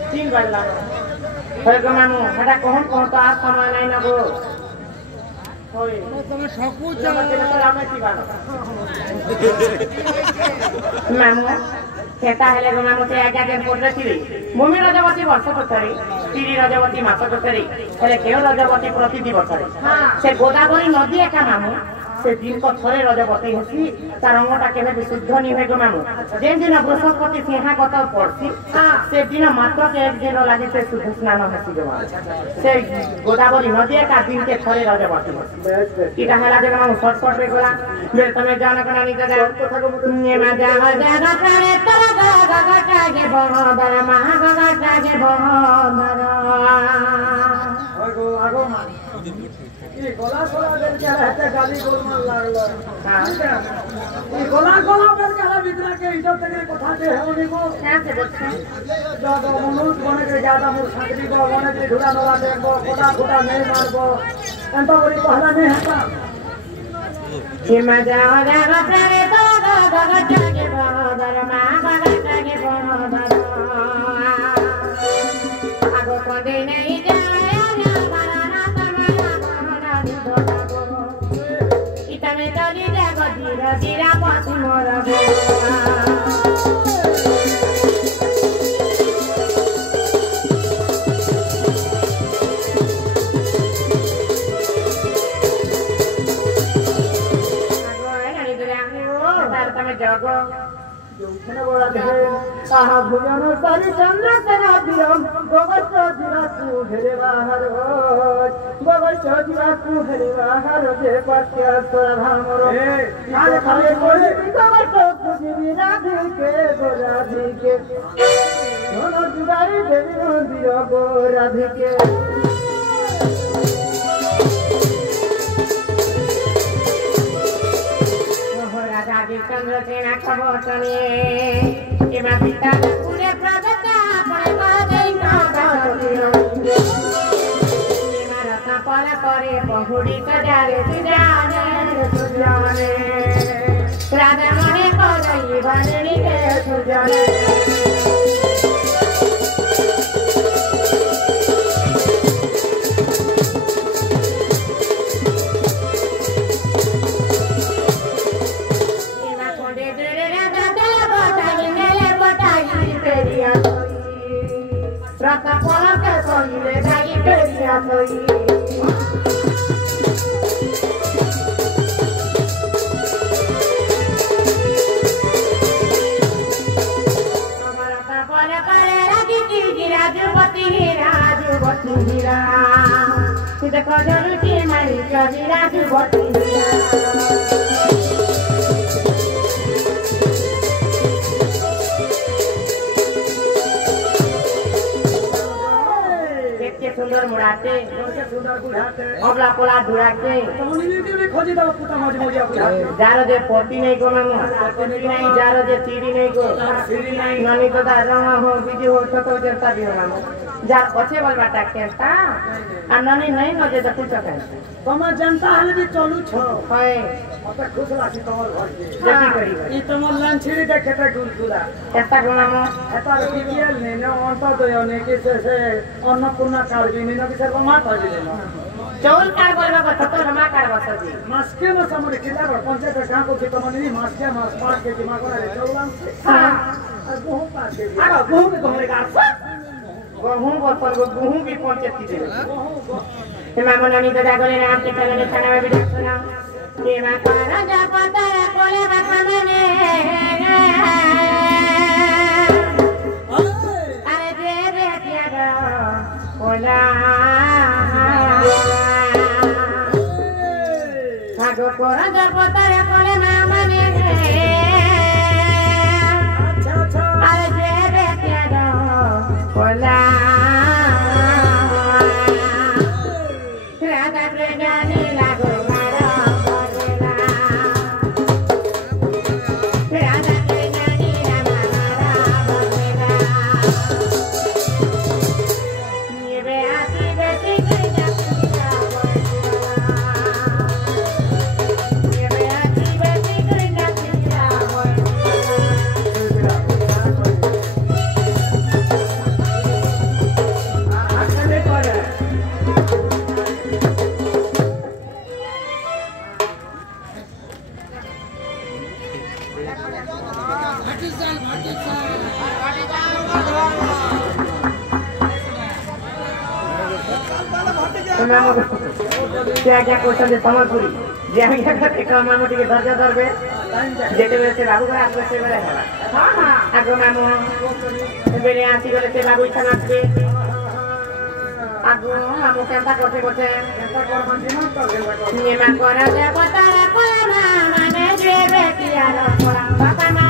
तीन बाजला होय गो मामू हेटा कहन तो आज समय नहीं ना गो होय તમે શકું છો रामे की बात मामू केता हेले गो मामू ते आज्ञा के पोडरे थिबे मम्मी रजवती वर्ष पछरे तीरी रजवती मास पछरे हेले केउ रजवती प्रति दिवसरे से गोदावरी नदी एका मामू से दिन को थरे रजवती हसी तार रंगटा केबे विशुद्ध नि होय गो मामू जेन दिन बृहस्पति सिंहा कत पड़सी से दिन मात्र के एक दिन लागि से शुद्ध स्नान हसी गो से गोदावरी नदी एका दिन के थरे रजवती इटा हेला जे मामू फटफट रे गोला बे तमे जान कना नि जा ने मा जा जा करे तरा गा गा के बहदर महा गा के बहदर আগো আগো এই গলা গলা বের के रहते गाली गोल मार लागलो এই গলা গলা বের के ভিতরা के इज्जत के কথা दे होनी को कैसे बोलते ज्यादा मनुष्य बने के ज्यादा मोर छात्री को बने के ढुला नवा देखो कोटा कोटा नहीं मारबो अंत बड़ी पहला नहीं हटा कि मजा गा करे तरा गा के बहदर महा गा के बहदर आगो कोदे नहीं Tira pati mora jago जोखने बोला थे कहा भुजन सारी चंद्र तेरा दिरम गोगत दिरा तू हेरे बाहर गोगत दिरा तू हेरे बाहर जे पत्या तोरा भामरो मारे खाले कोई गोगत तुझी राधे के गोराधे के दोनों जुगाई देवी मंदिर गोराधे के चंद्र सेना खबर चले एमा पिता पूरे प्रगटा पड़े बाजै कागतिरो एमा रत्न पला करे बहुड़ी सजारे सुजाने राधा मने कोई बननी के Sujane Rata pola que soy le dai peria soy Rata pola करे रागी की राजपति हीरा सीधा कजर की मारी कवि राजपति हीरा सुंदर मुड़ाते सुंदर बुढ़ाते अबला पोला धुराते कम्युनिटी खोजी दो पुता मज मोरिया बुढ़ाते जारो जे पोती नहीं को मामू पोती नहीं जारो जे तीरी नहीं को तीरी नहीं ननी तो दारमा हो बिजी हो तो जरता भी हो मामू जार पछे बोलबा टाकेता आ ननी नहीं न जे देखु चके तमा जनता हले भी चलू छ है मते खुश लासी तमर घर के देखि करी ई तमर लांछिरी देखेता गुलगुला एता को मामू एता बीपीएल ने न अंत तो ने के से अन्नपूर्णा कार्ड भी ने के सर्व माता भी ने चौल कार्ड बोलबा बता तो रमा कार्ड बसदी मास्के न समरे किला रो पंचायत गां को के तमनी मास्के मास पार के दिमाग रे चौलाम हां गहूं पार के आ गहूं के तमरे गाछ गहूं पर गहूं भी पंचायत की दे एमा मननी दादा गले नाम के चले थाना में वीडियो सुना एमा करा जा पता कोले बापा मने अरे रे रे किया गो कोला भागो कोरा जा पता कोले मामने अच्छा अरे रे रे किया गो कोला Yeah. तो मामू क्या क्या क्वेश्चन दे संबलपुरी जे आज्ञा करते कम मामू टिके धैर्य धरबे जेते बेले से बाबू आगो से बेले है हां हां आगो मामू बेले आसी गले से बाबू इच्छा नाचबे आगो मामू केनता करते करते निमा करा दे बतारे कोला माने जे बेटिया रो कोला बाबा